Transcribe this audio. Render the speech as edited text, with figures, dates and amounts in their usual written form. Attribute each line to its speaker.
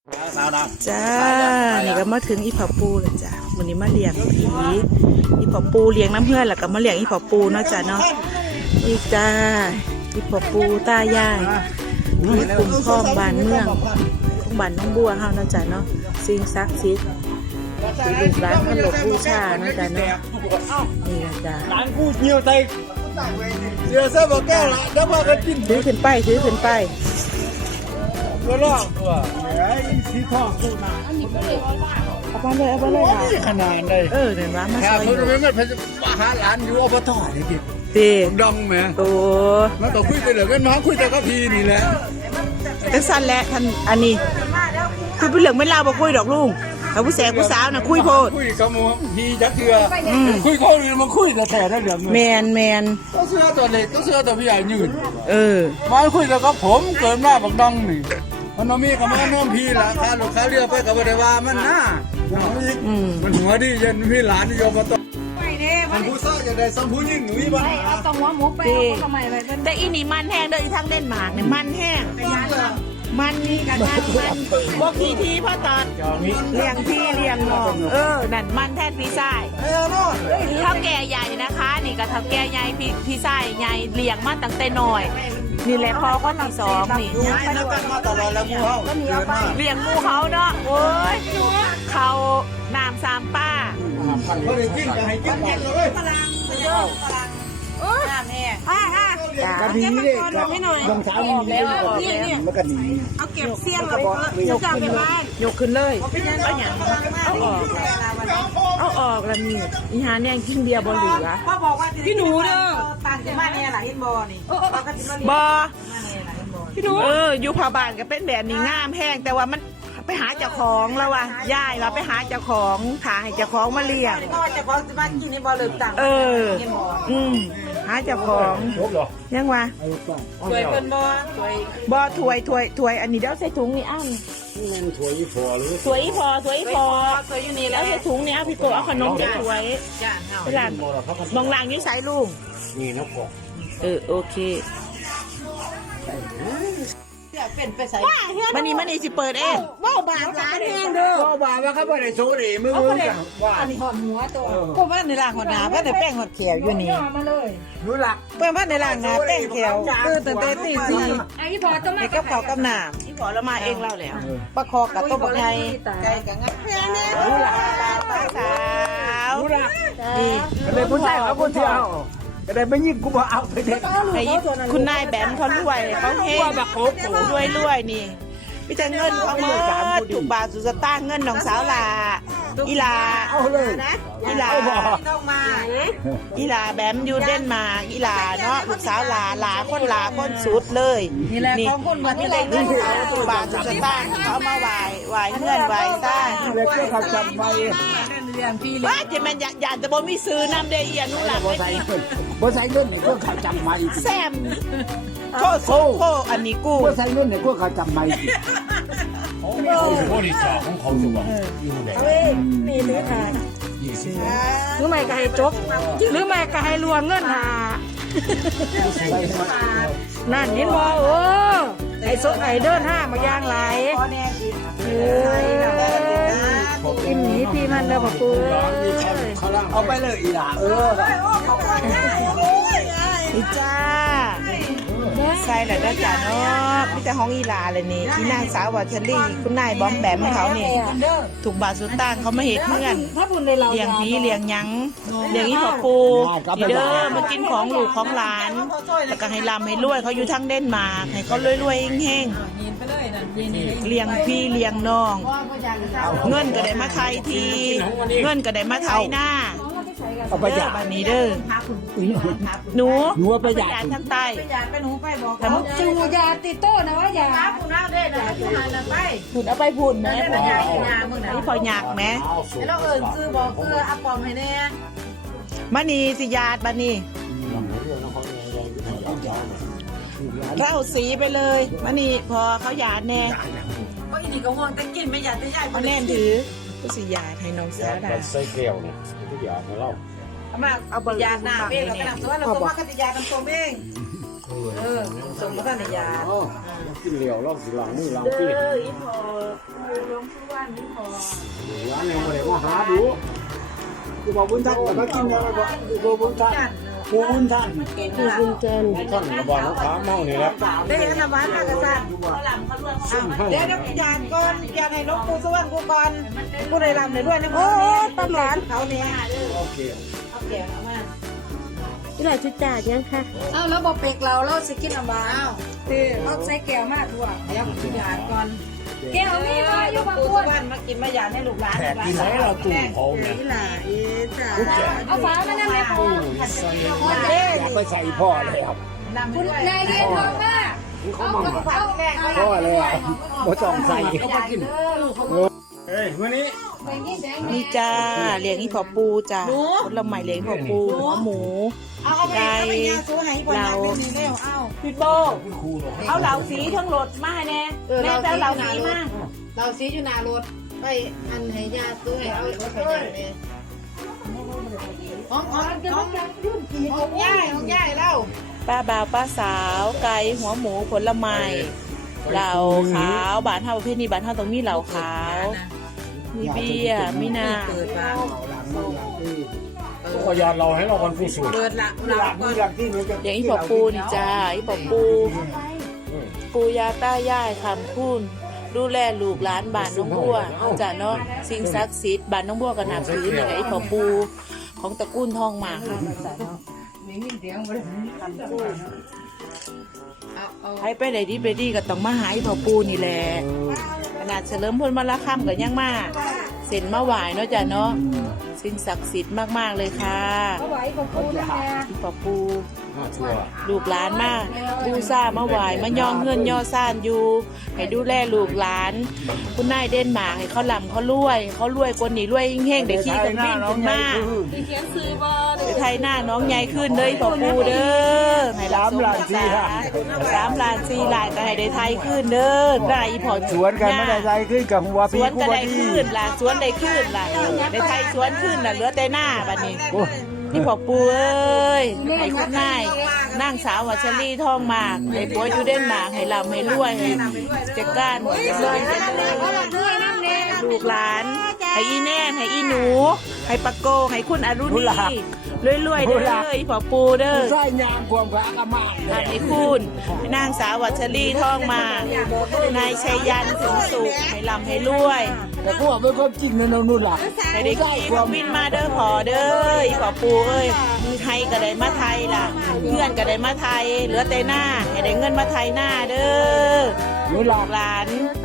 Speaker 1: จ้านี่ก็มาถึงอีผาปูแล้วจ้าวันนี้มาเลี้ยงผีอีผาปูเลี้ยงน้ำเพื่อนแล้วก็มาเลี้ยงอีผาปูเนาะจ้าเนาะนี่จ้าอีผาปูตายายที่กลุ่มข้องบ้านเมืองของบ้านน้องบัวเฮาเนาะจ้าเนาะสิ่งศักดิ์สิทธิ์ที่ลูกหลานเคารพบูชาเนาะจ้าเนาะนี่ละจ้า
Speaker 2: ร้านกูเหี่ยวใจเสือเสื้อบอกแก้วละเดี๋ยวพากันกิน
Speaker 1: ถือขึ้นไปถือขึ้นไป
Speaker 2: ตัวล่องตัวไอ้สีทองกูน่ะ
Speaker 1: เอาไปเลยเอาไปเลยค่ะ
Speaker 2: ขนาดเลย
Speaker 1: เดี๋ยวมา
Speaker 2: ค
Speaker 1: ซ
Speaker 2: รับ
Speaker 1: อย
Speaker 2: เขาไม่มาหาร้านอยู่อบตนี่ดิ
Speaker 1: ตี
Speaker 2: ผมดองแม่
Speaker 1: โอ้
Speaker 2: แล้วก็คุยกันเหลือกันน้องคุยแต่ก็พีนี่แหละ
Speaker 1: จังสั้นแหละท่านอันนี้คุยเป็นเหลืองไม่เล่าบ่คุยดอกลุงแต่ผู้แสบผู้สาวน่ะคุยโพด
Speaker 2: คุยกับมูพีจักเถื่อคุยเขาเนี่ยมาคุยแต่ได้เหลือง
Speaker 1: แมนแมน
Speaker 2: ต้องเสื้อตัวเล็กต้องเสื้อตัวพี่ใหญ่ยืน มาคุยแต่ก็ผมเกิดมาบักดองนี่มันมีกับมันน้องพี่ละค่าลูกค้าเรือไปกับบ่ได้ว่ามันนะมันหัวดีเย็นพี่หลานนี่โยมตมันผู้ซ่าจะได้ซ้ำผู้ยิ่งหนุ่ยบ้าง
Speaker 3: เอาตรงหัวหมูไปทำไมอะไรเป็น
Speaker 1: แต่อีนี่มันแห้งเด้ออีทั้งเล่นหมากเนี่ยมันแห้งมันนี่กันมันบ่กี่ทีพ่อตอนเลี้ยงพี่เลี้ยงน้องนั่นมันแทนพี่ชายเท่าแก่ใหญ่นะคะนี่ก็เท่าแก่ใหญ่พี่ชายใหญ่เลี้ยงมาตั้งแต่น้อยนี่แหละพอคนที่สองนี่
Speaker 2: แล้วกันมาตลอดแล้วมูเฮา
Speaker 1: เลี้ยงงูเขาเนาะโอ้ยเขาน้ำสามป้า
Speaker 2: เขาได้กินจะให้กินกันเลย
Speaker 3: น้ำแห้ง
Speaker 2: กระดิ่งนี่ยังเช้านี่แล้วมันกระดิ่ง
Speaker 3: เอาเก็บเสี้ยนไว้จะจับไปบ้าน
Speaker 1: ยกขึ้นเลยเอาอย่างเอาออกแล้วนี่อีหาเนี่ยกินเบียร์บอเหลือ
Speaker 3: พ่อบอกว่าพี่หนูเด้อต่างจากบ้านเนี่ยหลายเห็นบอนี่
Speaker 1: บอพี่หนูอยู่พาบ้านก็เป็นแบบนี้งามแห้งแต่ว่ามันไปหาเจ้าของแล้วว่ะยายว่าไปหาเจ้าของหาให้เจ้าของมาเลี้ยง
Speaker 3: พ่อจะบอกจะบ้านกินในบอเลิกต่าง
Speaker 1: หาเจ้าของยังวะ
Speaker 3: สวยเป็นบอสวย
Speaker 1: บอถวยอันนี้เดี๋ยวใส่ถุงนี่อ้ำ
Speaker 2: นี่มันถั่วยี่พอหรือ
Speaker 1: ถวยอีพอถวยอีพอ
Speaker 3: สวยอยู่นี่
Speaker 1: แล้
Speaker 3: แล้ว ว
Speaker 1: ใส่ถุงนี่เอาพี่โกเอาขนมไปถวย
Speaker 3: จ้า
Speaker 1: ไปหลังมองหลังนี่ใส่ลุง
Speaker 2: นี่นะกอก
Speaker 1: โอเค
Speaker 3: เป็นไปใส่
Speaker 1: มันนี่สิเปิดเอง
Speaker 3: ว่าบาปร้านแห้งเด้อ
Speaker 2: ก็บอกว่าเขาไม่ได้สู้ดิมือกันว่า
Speaker 3: อันนี้หอมหัวตัว
Speaker 1: ก็ว่าในร่างหอดหนาว่าในแป้งหอดเขียวอยู่นี่
Speaker 3: มาเลย
Speaker 2: รู้หลัก
Speaker 1: เพื่อนว่าในร่างหนาแป้งเขียวแต่เต้ตีสี
Speaker 3: ไอ้พอต้อง
Speaker 1: ในกับเขาวกับหนามที่ขอเรามาเองเล่าแล้วปลาคอกับต้มบักไง
Speaker 3: ไก่กับงับแห้งเนี่ย
Speaker 1: รู้หลักป้าสาว
Speaker 2: รู้หลัก
Speaker 1: นี่
Speaker 2: เลยผู้ชายเขาผู้เที่ยวก็ได้ไม่ยิ่งกูบอกเอาไปเด็ก
Speaker 1: ไอ้คุณนายแบมเขารวยเขาเฮงรวยนี่พี่จะเงินเขาเมื่อถูกบาทสุดสตางค์เงินน้องสาวลาอีลา
Speaker 2: เอาเลย
Speaker 1: อีลา
Speaker 3: ต้องมา
Speaker 1: อีหลาแบมอยู่เด่นมาอีหลาเนาะลูกสาวหลาคนสุดเลย
Speaker 3: นี่แหละของคนมาที่
Speaker 1: ที่
Speaker 3: ไหน
Speaker 1: ได้เงินเขาถูกบาทถูกสตางค์เขามาไหวเงินไหวซ่า
Speaker 2: แล้วก็ขับจำไป
Speaker 3: เรียนพี่
Speaker 1: ว่าจะมันอยากจะบ่มีซื้อนำเดียนุหลับ
Speaker 2: บ่
Speaker 1: ไม่
Speaker 2: ใส่
Speaker 1: ดี
Speaker 2: เงินบ่ใส่เงินเนี่ยก็ขับจำไป
Speaker 1: แซมโคโซโคอันนี้กู
Speaker 2: บ่ใส่เงินเนี่ยก็ขับจำไป
Speaker 4: บริษัทของเขาอยู่ว่าอยู่ไหน
Speaker 3: นี่หรือทานหรือไม่ก็ให้จบหรือไม่ก็ให้ลวงเงินหานั่นเห็นบ่โอ้ไอ้สดไอ้เดินห้ามาย่างไหลกินหนีพี่มันเด้อพ่อปู
Speaker 2: เอาไปเลยอีหล่า
Speaker 1: นี่จ้าใส่แหละจ้าเนาะมีแต่ห้องอีหลาเลยนี่อีนางสาววัชรีคุณนายบอมแบมเขานี่ถูกบาทสุดตั้งเขามาเห็ดเมื่อน
Speaker 3: ถ้าบุญในเรา
Speaker 1: เลี้ยงผีเลี้ยงยังเลี้ยงอีพ่อปูนี่เด้อมากินของลูกของหลานแล้วก็ให้ลำให้รวยเขาอยู่ทั้งเด่นมาให้เขารวยๆเฮงๆเลี้ยงพี่เลี้ยงน้อง เงินก็ได้มาไทยทีเงินก็ได้มาไทยหน้า
Speaker 2: เอาไป
Speaker 1: เด้อ
Speaker 2: จาก
Speaker 1: บ้านนี้เด้อหนู
Speaker 2: หนูไปจาก
Speaker 1: ทั้งใต้
Speaker 3: อยากไปหนูไปบอก
Speaker 1: ท
Speaker 3: จูยาติโต้นะว่าอย่าผู้น้าเด้นะผู้น้าไป
Speaker 1: ำผุดเอาไปผุดแม่
Speaker 3: ได้
Speaker 1: ผุ
Speaker 3: มา
Speaker 1: ด
Speaker 3: ใหญ่ยามึงนะ
Speaker 1: นี่พอหยากแม่
Speaker 3: แล้วเอิญซื้อบอกซื้ออาปอมให้แน่
Speaker 1: มานีสิยาดบ้านนี้เข้าสีไปเลยมานีพอเขาหยาดแน่
Speaker 3: ก็อีนี่ก็ห่วงแต่กินไม่อยากจะใหญ่
Speaker 1: เอาแน่นถือก็สิยาดให้น้องสาวดา
Speaker 4: ใส่แก้วเนี่ยทุกอย่างให้เรา
Speaker 3: มาเอาบริยาหน้าเบ้เรากระดับตัวเราก็มากระติยากันตัวเบ้งส่งมาท่านในยา
Speaker 4: กินเหลียวรอบสิหลังมือหลัง
Speaker 1: เด้
Speaker 4: ปี
Speaker 1: ออีพอปูหลวงปู่ว่านอีพอ
Speaker 4: ร้านยังไม่ได้มาหาดูกูบอกบุญท่านแต่ก็กินยังไงบอกกูบุญท่านกูบุญท่าน
Speaker 3: คือคุณเจน
Speaker 4: ท่านก็บอกน้องขาเมานี่แหละ
Speaker 3: ได้เห็นน้ำหวานมากระซันเดี๋ยวอยากก่อนอยากให้หลวงปู่สวรรค์กูก่อนผู้ใดรำเลยด้วยนะโอ้ตำหลานเขาเนี่ย
Speaker 4: โอเค
Speaker 3: เอาเกี่ยวมา
Speaker 5: นี่แหละจุดจ่ายังค่ะ
Speaker 3: เอ้าแล้วบอกเป็กเราสิกินน้ำหวานเอาใส่แก้วมากด้วยเดี๋ยวกินยาก่อนแก้วนี่มาอยู่บางคนมากินมายาให้ลูกหลาน
Speaker 4: แขกกินไหนเราตู่เขาเนี่ย
Speaker 3: นี่หลายจ้า
Speaker 4: กูแขก
Speaker 3: เอาฝามานั่นเลยพ่อ
Speaker 4: อยากไปใส่พ่อเลยครับ
Speaker 3: คุณนายเรียนพ่อแม่
Speaker 4: เขามั่งพ่อเลยอ่ะบ่ต้องใส่เขาไปกินเฮ้ยวันนี้
Speaker 1: นี่จ้าเลี้ยงอีพอปูจ้าคนละใหม่เลี้ยงอีพอปูหัวหมูไก่เราพี่โบเอาเหล่าสีทั้งรถมาให้แน่แม่จะเอาเหล่าสีมา
Speaker 3: เราซีอยู่หน้ารถไปอันให้ยาซื้อให้เอาไปยาเนี่ยของย่ายแล้ว
Speaker 1: ป้าบ่าวป้าสาวไก่หัวหมูผลไม้เหล่าขาวบานเท่าประเภทนี้บานเท่าต้องมีเหล่าขาวมีเบียร์มีน้
Speaker 4: ก็ยอดเราให้เราคนผู้สูง
Speaker 3: เปิดละ
Speaker 4: หลักมือหลักที่มันจะ
Speaker 1: ำอย่างอีพอปูนี่จ้าอีพอปูปูยาต้าย่ายคำคูณดูแลลูกหลานบ้านน้องบัวเอาจ้ะเนาะสิ่งศักดิ์สิทธิ์บ้านน้องบัวกับน้ำซื้อนี่ไงอีพอปูของตระกูลทองหมากค่ะจ้ะเนาะให้ไปไหนดีไปดีก็ต้องมาหาอีพอปูนี่แหละขนาดเฉลิมพลมาละค่ำก็ยังมาเซ็นมาไหวเนาะจ้ะเนาะสิ่งศักดิ์สิทธิ์มากๆเลยค่ะ
Speaker 3: เขาไหวของปูนะแม่
Speaker 1: อีพอปู
Speaker 4: ชัวร์
Speaker 1: ลูกหลานมาบูซ่ามาไหวมาย่องเงินย่อซ่านอยู่ ให้ดูแลลูกหลาน คุณนายเด่นหมากให้เขาลำเขารวยคนนี้รวยยิ่งแห้งเด็กขี้กันวิ่งขึ้นมาเดี๋ยวไทยหน้าน้องใหญ่ขึ้นเลยพอปูเด้อให้รับสมรักษา3 ล้าน 4 ล้านก็ให้ได้ไทยขึ้นเด้อได้อีพอ
Speaker 2: สวนกันไม่ได้ใจขึ้นกับหัว
Speaker 1: ส
Speaker 2: ปี
Speaker 1: วน
Speaker 2: กู
Speaker 1: ก็
Speaker 2: บ่
Speaker 1: ได้
Speaker 2: ดี
Speaker 1: ขึ้นล่ะสวนได้ขึ้นล่ะได้ไทยสวนขึ้นล่ะเหลือแต่หน้าบัดนี้ นี่พอปูเอ้ยให้คุณนายนั่งสาววัชรีทองหมากให้ปัวอยู่เด่นหมากให้ลำให้รวยให้จัดการหมดเลยลูกหลานให้อีแน่นให้อีหนูให้ปะโกให้คุณอรุณีรวยๆเด้อพอปูเด้อ
Speaker 4: ใส่ยางความพระกมา
Speaker 1: อันนี้คุณนางสาววัชรีทองหมากนายชัยยันถึงสุขให้ลำให้รวย
Speaker 4: แต่พวกเป็นความจริงนะน้องนุ่นล่ะ
Speaker 1: ให้ได้ขี่พวกบินมาเด้อพอเด้ออีพอปูเอ้ยไทยก็ได้มาไทยล่ะเพื่อนก็ได้มาไทยเหลือแต่หน้าให้ได้เงินมาไทยหน้าเด้อ
Speaker 4: นุ่น
Speaker 1: ลู
Speaker 4: ล่ะ
Speaker 1: กหลาน